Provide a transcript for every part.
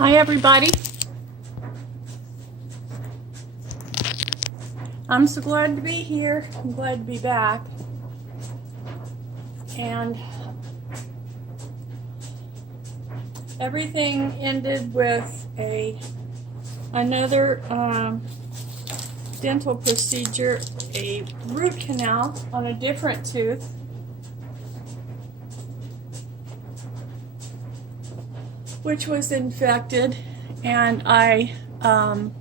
Hi everybody. I'm so glad to be here. I'm glad to be back. And everything ended with another dental procedure, a root canal on a different tooth. Which was infected, and and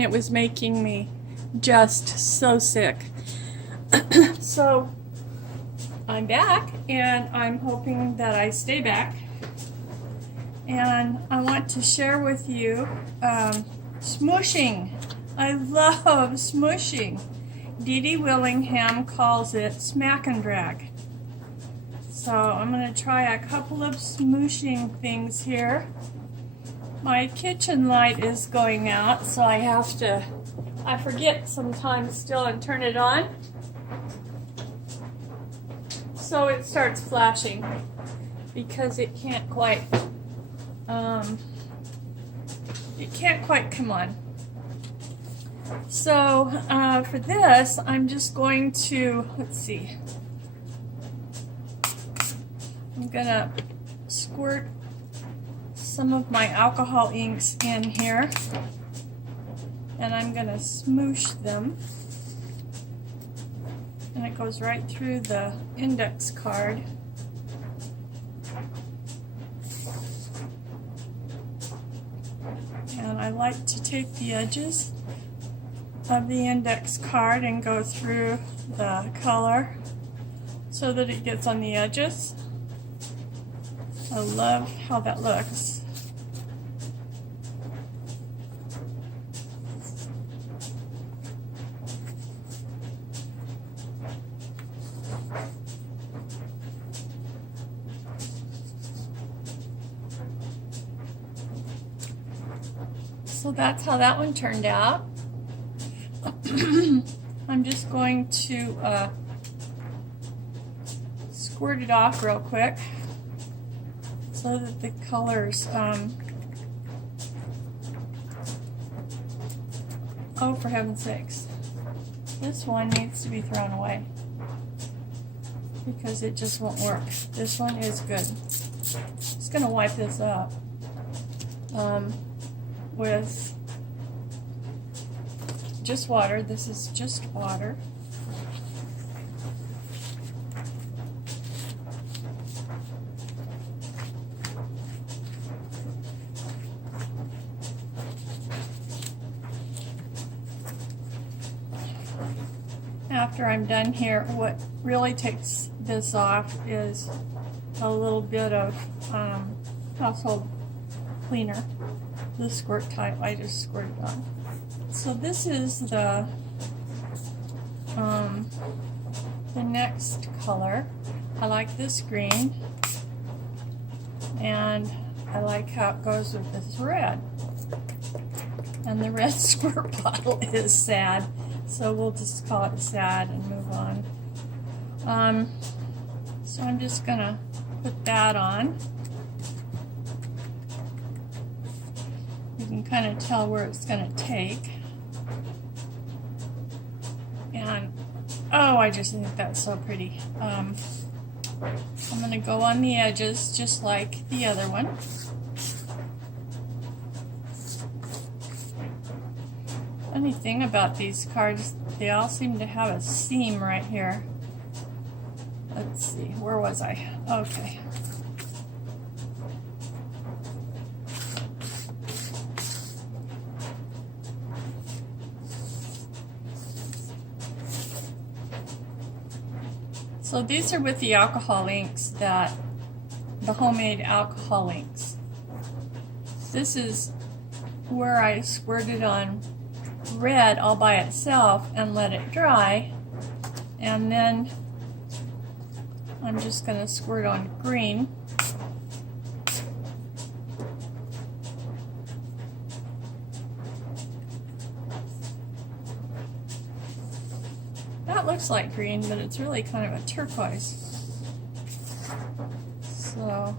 it was making me just so sick. So I'm back, and I'm hoping that I stay back. And I want to share with you smooshing. I love smooshing. Dee Dee Willingham calls it smack and drag. So I'm going to try a couple of smooshing things here. My kitchen light is going out, so I forget sometimes still and turn it on. So it starts flashing because it can't quite come on. So for this, I'm just going to, let's see. I'm gonna squirt some of my alcohol inks in here, and I'm gonna smoosh them, and it goes right through the index card. And I like to take the edges of the index card and go through the color so that it gets on the edges. I love how that looks. So that's how that one turned out. I'm just going to squirt it off real quick, so that the colors, oh, for heaven's sakes, this one needs to be thrown away because it just won't work. This one is good. Just going to wipe this up with just water. This is just water. After I'm done here, what really takes this off is a little bit of household cleaner. The squirt type, I just squirt it on. So this is the next color. I like this green, and I like how it goes with this red. And the red squirt bottle is sad. So we'll just call it sad and move on. So I'm just gonna put that on. You can kind of tell where it's gonna take. And oh, I just think that's so pretty. I'm gonna go on the edges just like the other one. Funny thing about these cards, they all seem to have a seam right here. Let's see, where was I? Okay. So these are with the alcohol inks, the homemade alcohol inks. This is where I squirted on red all by itself and let it dry, and then I'm just going to squirt on green. That looks like green, but it's really kind of a turquoise. So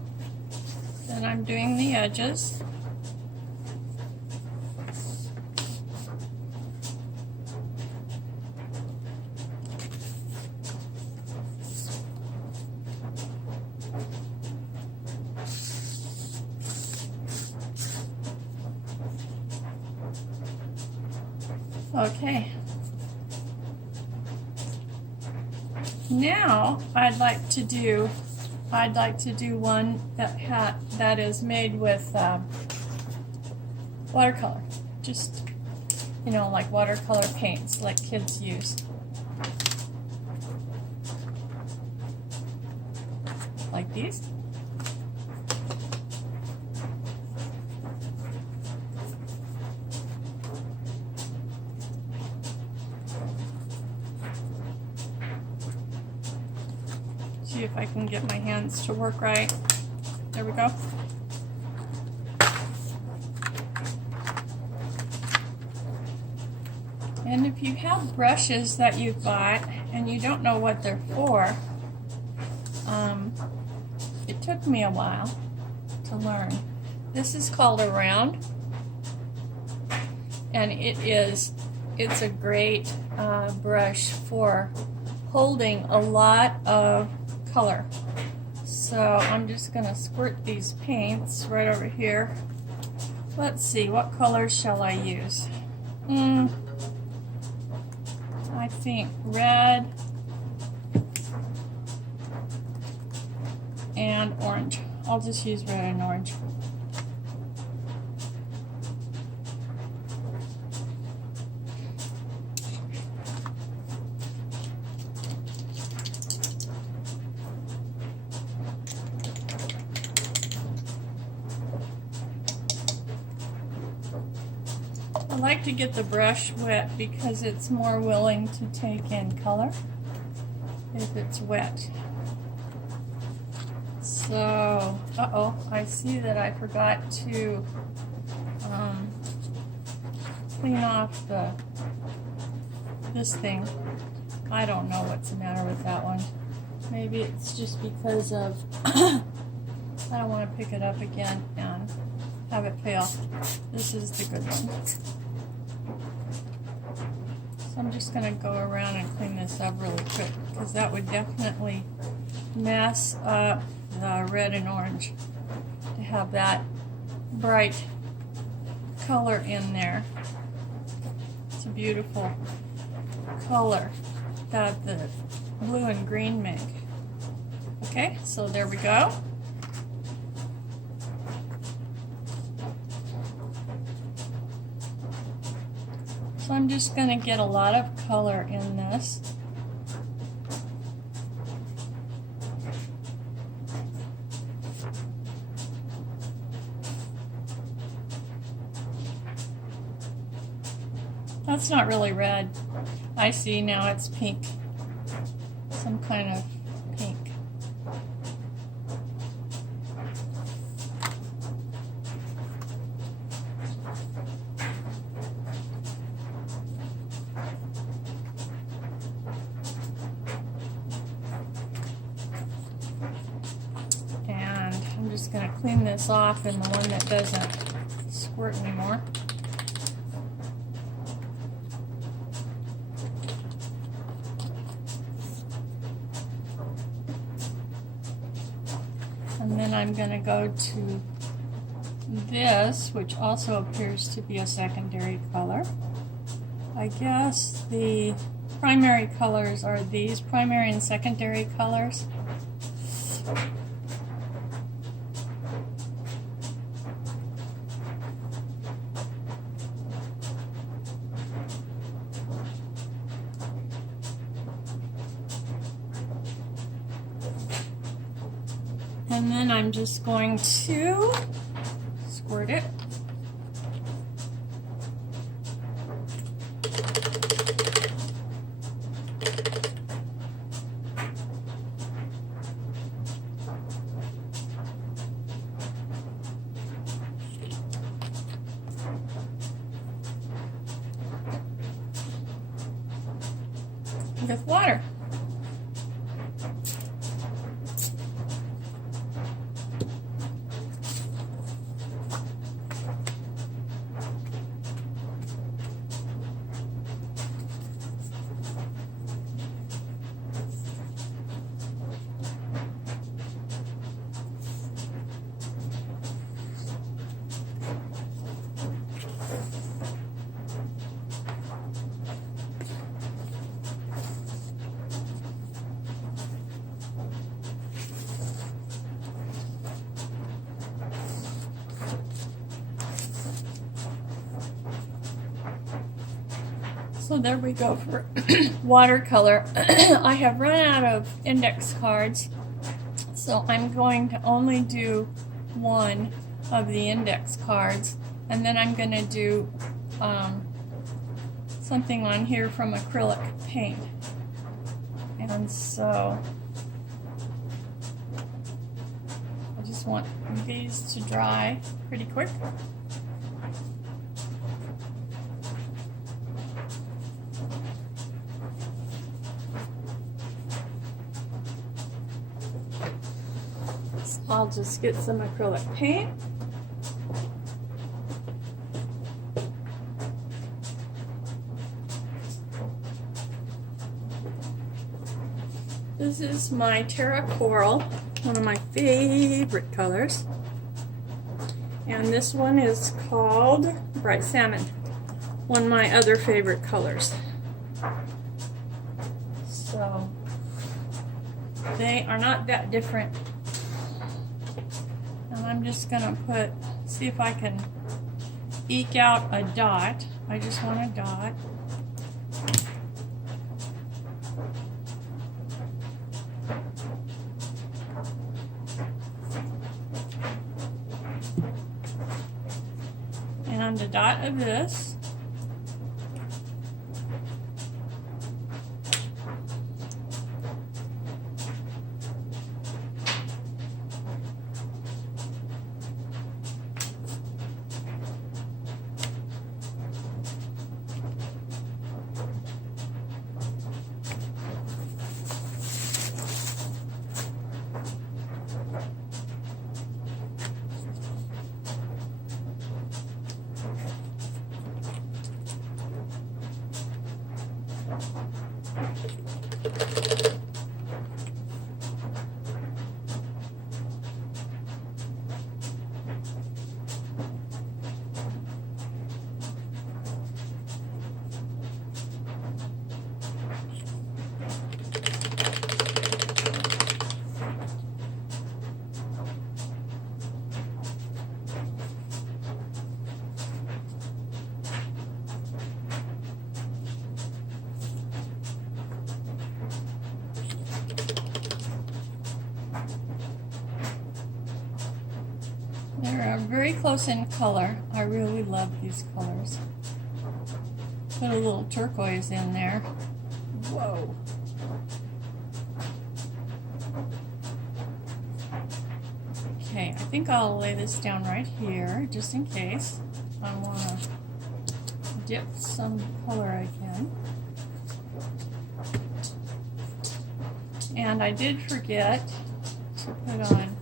then I'm doing the edges. Okay. Now I'd like to do one that is made with watercolor. Just, you know, like watercolor paints like kids use. Like these. See if I can get my hands to work right. There we go. And if you have brushes that you've bought and you don't know what they're for, it took me a while to learn. This is called a round, and it's a great brush for holding a lot of color. So I'm just going to squirt these paints right over here. Let's see, what colors shall I use? I think red and orange. I'll just use red and orange. I like to get the brush wet because it's more willing to take in color if it's wet. So, uh-oh, I see that I forgot to clean off this thing. I don't know what's the matter with that one. Maybe it's just because of I don't want to pick it up again and have it fail. This is the good one. So I'm just going to go around and clean this up really quick because that would definitely mess up the red and orange to have that bright color in there. It's a beautiful color that the blue and green make. Okay, so there we go. So I'm just going to get a lot of color in this. That's not really red. I see now it's pink. Some kind of pink. And I'm just going to clean this off in the one that doesn't squirt anymore. And then I'm going to go to this, which also appears to be a secondary color. I guess the primary colors are these, primary and secondary colors. And then I'm just going to squirt it. With water. So there we go for watercolor. I have run out of index cards, so I'm going to only do one of the index cards, and then I'm going to do something on here from acrylic paint. And so I just want these to dry pretty quick. So I'll just get some acrylic paint. This is my Terra Coral, one of my favorite colors. And this one is called Bright Salmon, one of my other favorite colors. So they are not that different. And I'm just gonna see if I can eke out a dot. I just want a dot. And on the dot of this, they're very close in color. I really love these colors. Put a little turquoise in there. Whoa. Okay, I think I'll lay this down right here just in case I want to dip some color again. And I did forget to put on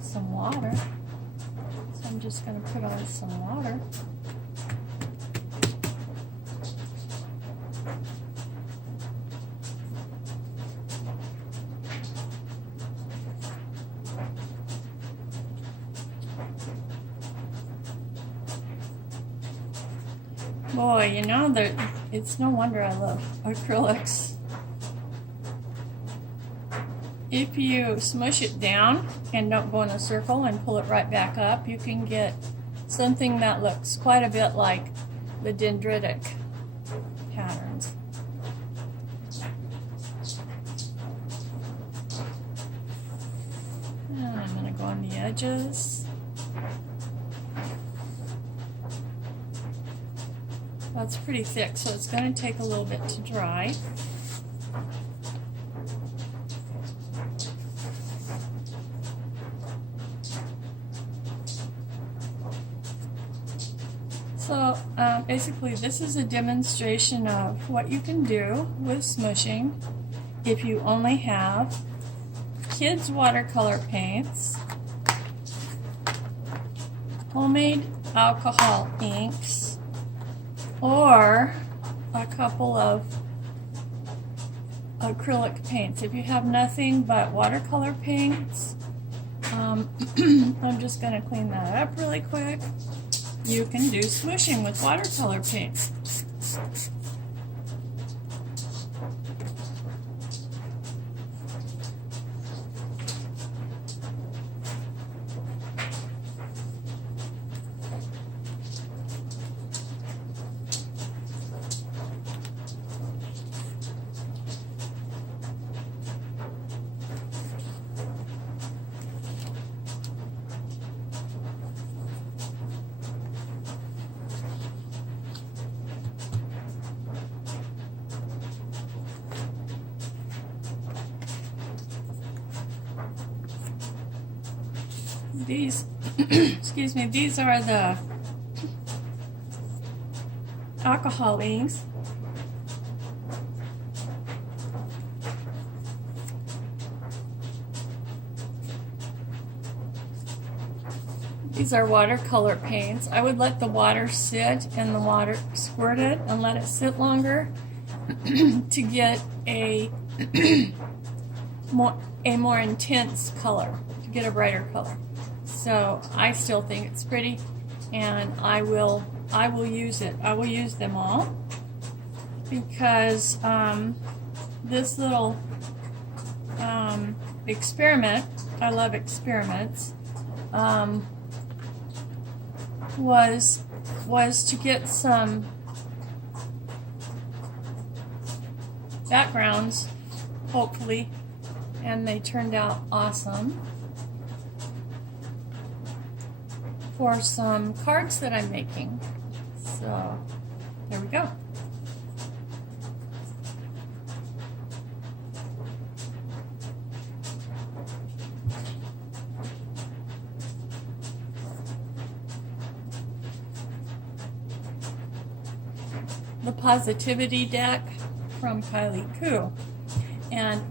some water. So I'm just going to put on some water. Boy, you know, it's no wonder I love acrylics. If you smush it down and don't go in a circle and pull it right back up, you can get something that looks quite a bit like the dendritic patterns. And I'm going to go on the edges. That's pretty thick, so it's going to take a little bit to dry. So basically this is a demonstration of what you can do with smushing if you only have kids' watercolor paints, homemade alcohol inks, or a couple of acrylic paints. If you have nothing but watercolor paints, I'm just going to clean that up really quick. You can do smushing with watercolor paints. these, excuse me, these are the alcohol inks. These are watercolor paints. I would let the water sit and the water squirt it and let it sit longer to get a more intense color, to get a brighter color. So I still think it's pretty, and I will use it. I will use them all because this little experiment, I love experiments, was to get some backgrounds, hopefully, and they turned out awesome, for some cards that I'm making. So there we go. The Positivity deck from Kylie Koo, and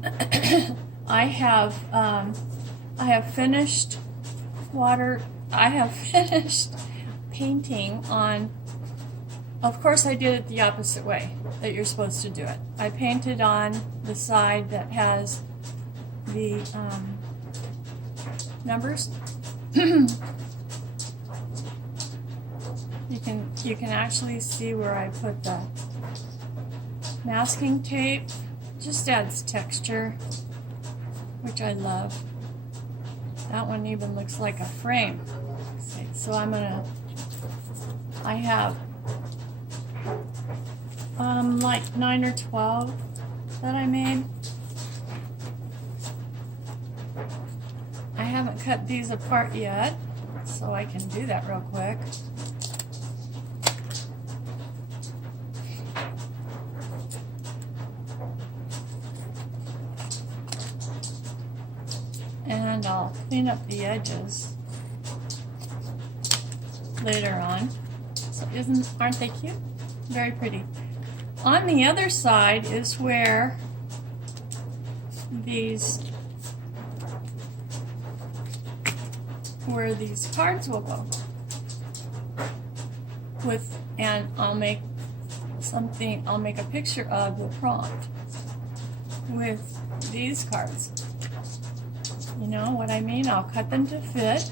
I have finished painting on. Of course, I did it the opposite way that you're supposed to do it. I painted on the side that has the numbers. You can actually see where I put the masking tape. Just adds texture, which I love. That one even looks like a frame. So I have like 9 or 12 that I made. I haven't cut these apart yet, so I can do that real quick. And I'll clean up the edges later on. So aren't they cute? Very pretty. On the other side is where these cards will go. And I'll make a picture of the prompt with these cards. You know what I mean? I'll cut them to fit.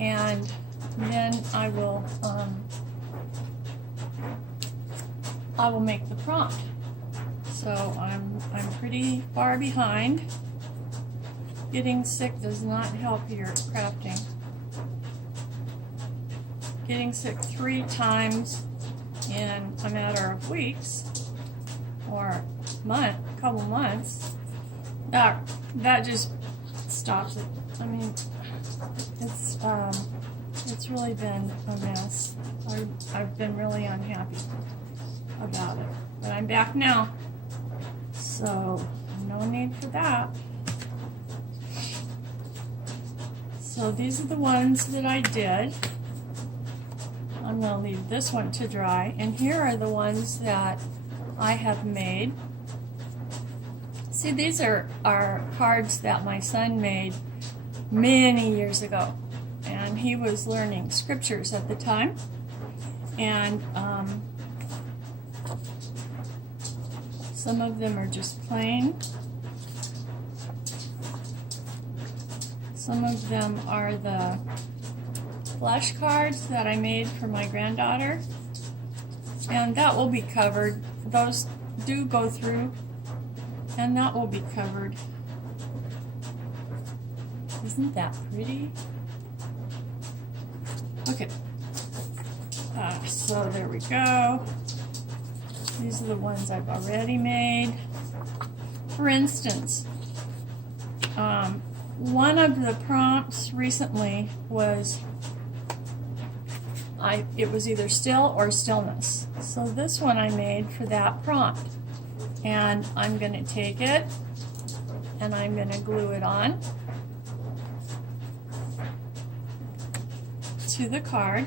And then I will make the prompt. So I'm pretty far behind. Getting sick does not help your crafting. Getting sick 3 times in a matter of weeks or couple months, that just stops it. I mean, it's really been a mess. I've been really unhappy about it, but I'm back now, so no need for that. So these are the ones that I did. I'm going to leave this one to dry, and here are the ones that I have made. See, these are cards that my son made many years ago, and he was learning scriptures at the time, and some of them are just plain. Some of them are the flash cards that I made for my granddaughter, and that will be covered. Those do go through, and that will be covered. Isn't that pretty? Okay. So there we go. These are the ones I've already made. For instance, one of the prompts recently was it was either still or stillness. So this one I made for that prompt. And I'm going to take it and I'm going to glue it on to the card.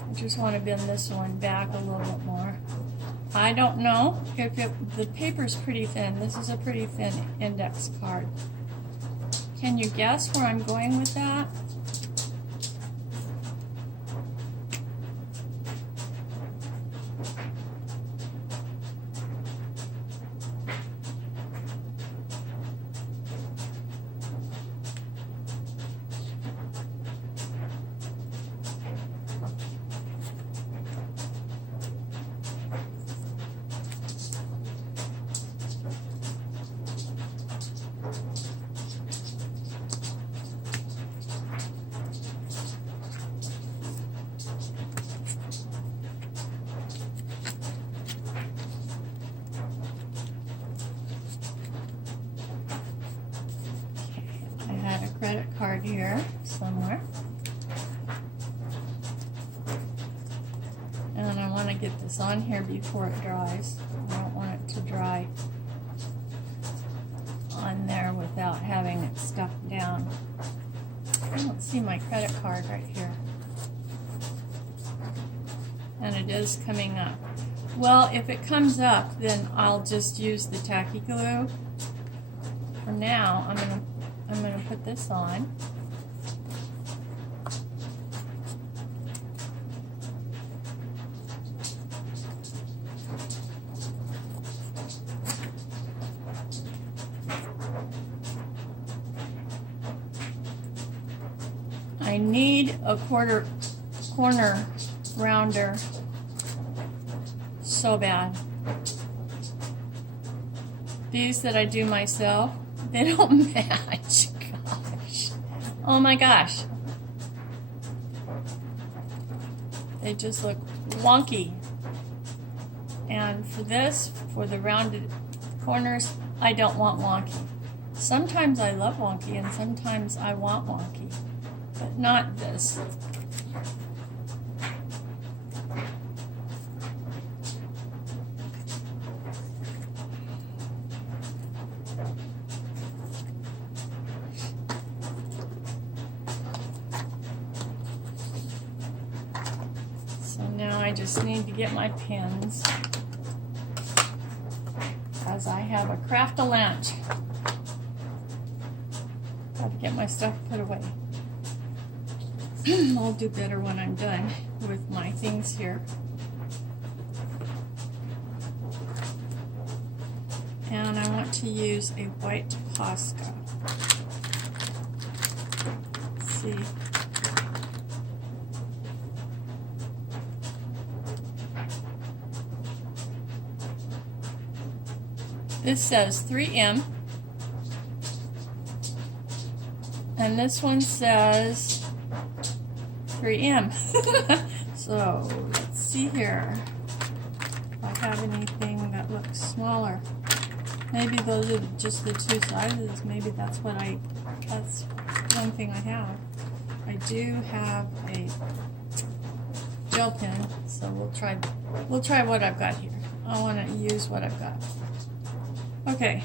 I just want to bend this one back a little bit more. I don't know if the paper's pretty thin. This is a pretty thin index card. Can you guess where I'm going with that? Credit card here somewhere, and I want to get this on here before it dries. I don't want it to dry on there without having it stuck down. I don't see my credit card right here, and it is coming up. Well, if it comes up, then I'll just use the tacky glue. For now, I'm going to put this on. I need a corner rounder so bad. These that I do myself, they don't match. Gosh. Oh my gosh. They just look wonky. And for this, for the rounded corners, I don't want wonky. Sometimes I love wonky and sometimes I want wonky, but not this. Now I just need to get my pins, because I have a craft-a-lunch. Got to get my stuff put away. I'll do better when I'm done with my things here. And I want to use a white Posca. Let's see. This says 3M, and this one says 3M. So let's see here if I have anything that looks smaller. Maybe those are just the two sizes. Maybe that's one thing I have. I do have a gel pen, so we'll try what I've got here. I want to use what I've got. Okay,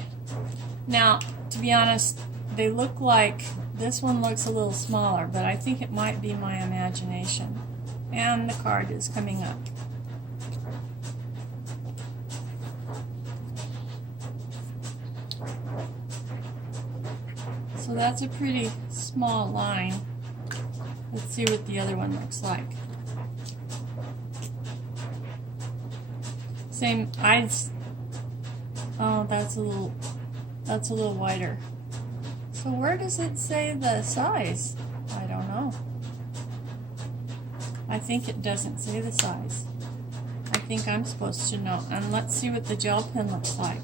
now to be honest, they look like this one looks a little smaller, but I think it might be my imagination. And the card is coming up. So that's a pretty small line. Let's see what the other one looks like. Same, oh, that's a little wider. So where does it say the size? I don't know. I think it doesn't say the size. I think I'm supposed to know. And let's see what the gel pen looks like.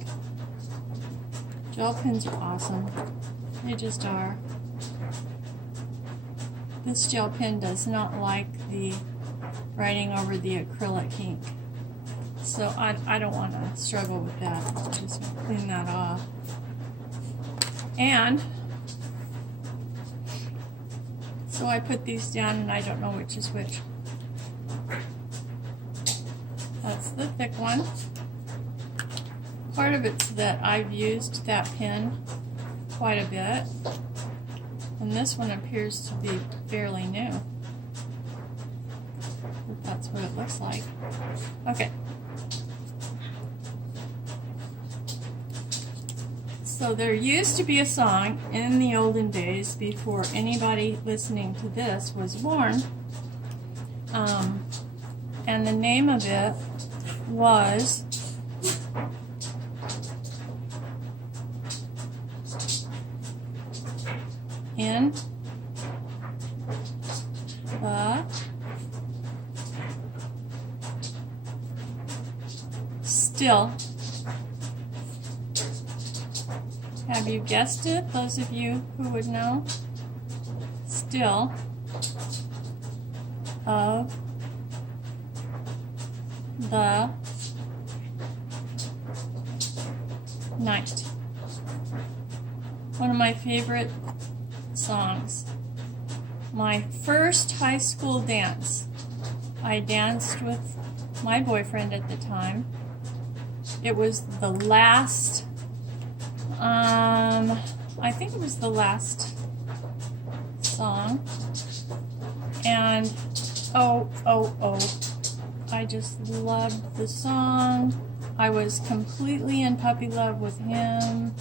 Gel pens are awesome. They just are. This gel pen does not like the writing over the acrylic ink. So I don't want to struggle with that. Just clean that off. And so I put these down and I don't know which is which. That's the thick one. Part of it's that I've used that pin quite a bit, and this one appears to be fairly new. That's what it looks like. Okay. So there used to be a song in the olden days before anybody listening to this was born, and the name of it was In the Still. Have you guessed it? Those of you who would know. Still of the Night. One of my favorite songs. My first high school dance. I danced with my boyfriend at the time. It was the last, I think it was the last song. And I just loved the song. I was completely in puppy love with him.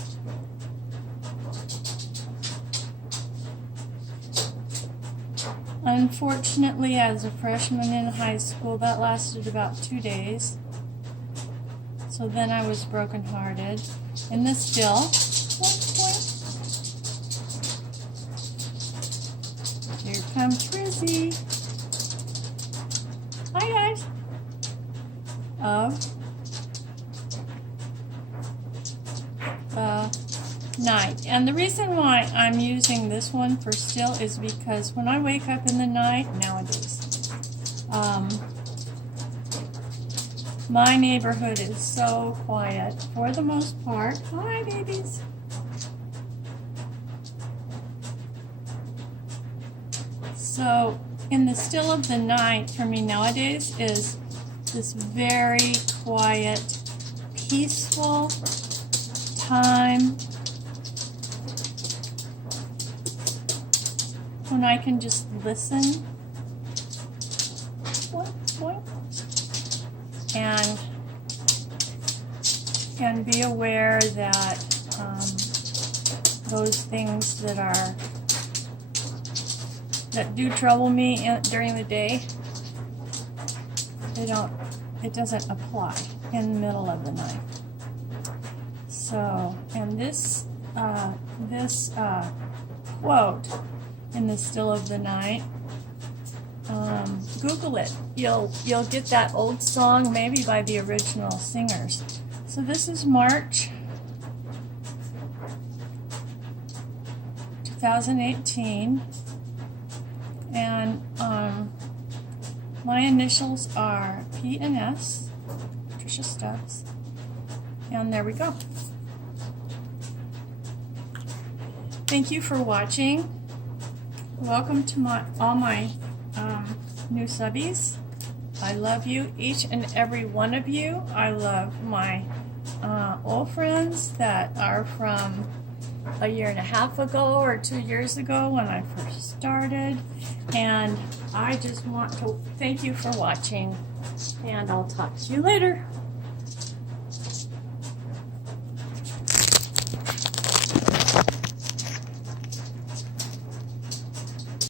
Unfortunately, as a freshman in high school, that lasted about 2 days. So then I was brokenhearted. In the Still. Here comes Frizzy. Hi guys. Of the Night. And the reason why I'm using this one for Still is because when I wake up in the night nowadays, my neighborhood is so quiet for the most part. Hi babies. So in the still of the night for me nowadays is this very quiet, peaceful time when I can just listen and be aware that those things that do trouble me during the day, it doesn't apply in the middle of the night. So, and this quote in the still of the night, Google it. You'll get that old song maybe by the original singers. So this is March 2018, and my initials are P and S, Patricia Stubbs, and there we go. Thank you for watching. Welcome to all my new subbies. I love you, each and every one of you. I love my old friends that are from a year and a half ago or 2 years ago when I first started. And I just want to thank you for watching, and I'll talk to you later.